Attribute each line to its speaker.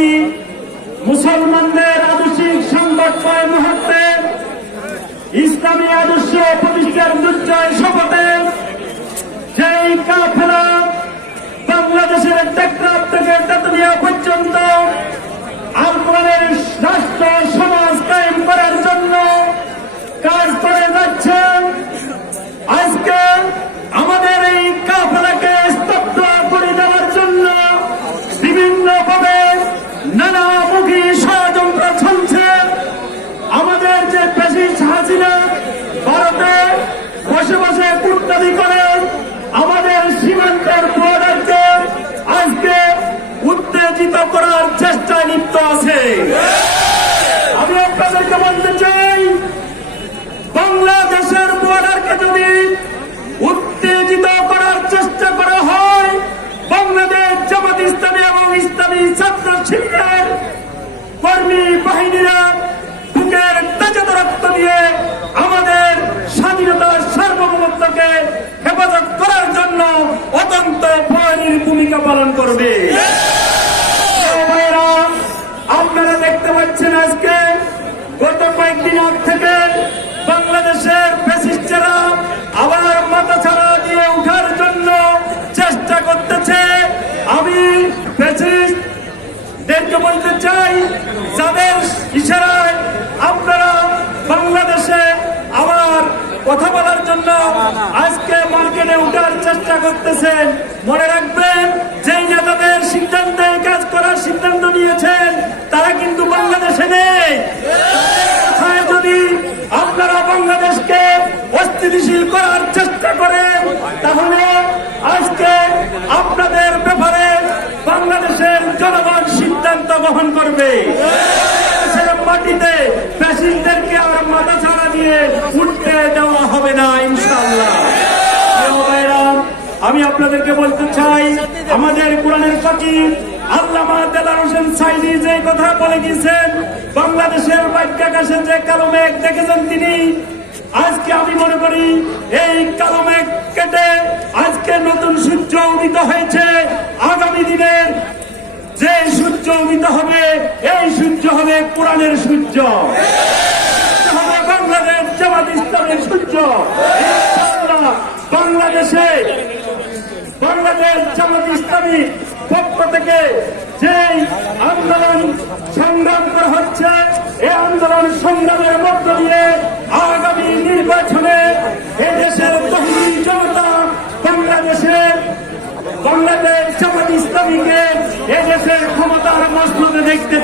Speaker 1: যদি মুসলমানদের আদর্শিক সংগঠন মুহূর্তে। ইসলামী আদর্শ প্রতিষ্ঠার দুর্জয় শপথে যেই কাফেলা বাংলাদেশের টেকনাফ থেকে তেতুলিয়া পর্যন্ত আল কোরআনের রাষ্ট্র সমাজ কায়েম করার জন্য কাজ করে যাচ্ছে আজকে আমাদের এই কাফেলাকে স্তব্ধ করে দেওয়ার জন্য বিভিন্নভাবে নানামুখী ষড়যন্ত্র চলছে আমাদের যে পেশি হাসিনা ভারতে বসে বসে কুটনামি করে আমাদের সীমান্তের বর্ডারকে আজকে উত্তেজিত করার চেষ্টায় লিপ্ত আছে আমি আপনাদেরকে বলতে চাই বাংলাদেশের বর্ডারকে যদি উত্তেজিত করার চেষ্টা করা হয়, বাংলাদেশ জামাত ইসলামী এবং ইসলামী ছাত্র শিবিরের কর্মী বাহিনীরা বুকের তাজাত রক্ত দিয়ে আমাদের স্বাধীনতার সার্বভৌমত্বকে হেফাজত করার জন্য অত্যন্ত ভয়ের ভূমিকা পালন করবে। কথা বলার জন্য আজকে মার্কেটে উঠার চেষ্টা করতেছেন। মনে রাখবেন, যেই নেতাদের সিদ্ধান্তে কাজ করার সিদ্ধান্ত নিয়েছেন, তারা কিন্তু বাংলাদেশে নেই। যদি আপনারা বাংলাদেশকে অস্থিতিশীল করার চেষ্টা করেন, তাহলে আজকে আপনাদের ব্যাপারে বাংলাদেশের জনগণ সিদ্ধান্ত গ্রহণ করবে। মাটিতে প্যাসেঞ্জারকে দিয়ে উঠতে দেওয়া হবে না ইনশাল্লাহ আমি আপনাদেরকে বলতে চাই, আমাদের কোরআনের পাখি আল্লামা দেলার হোসেন যে কথা বলে গিয়েছেন, বাংলাদেশের বাক্যাকাশে যে কালো মেঘ দেখেছেন তিনি, আজকে আমি মনে করি এই কালো মেঘ কেটে আজকে নতুন সূর্য উদিত হয়েছে। আগামী দিনের যে সূর্য উদিত হবে, এই সূর্য হবে কোরআনের সূর্য হবে বাংলাদেশ জামাত ইসলামের সূর্য ইনশাআল্লাহ বাংলাদেশে বাংলাদেশ জামাত ইসলামী পক্ষ থেকে যে আন্দোলন সংগ্রাম করা হচ্ছে, এই আন্দোলন সংগ্রামের মধ্য দিয়ে আগামী নির্বাচনে এদেশের তহিদ জনতা বাংলাদেশের বাংলাদেশ জামাত ইসলামীকে এদেশের ক্ষমতার মসজিদে দেখতে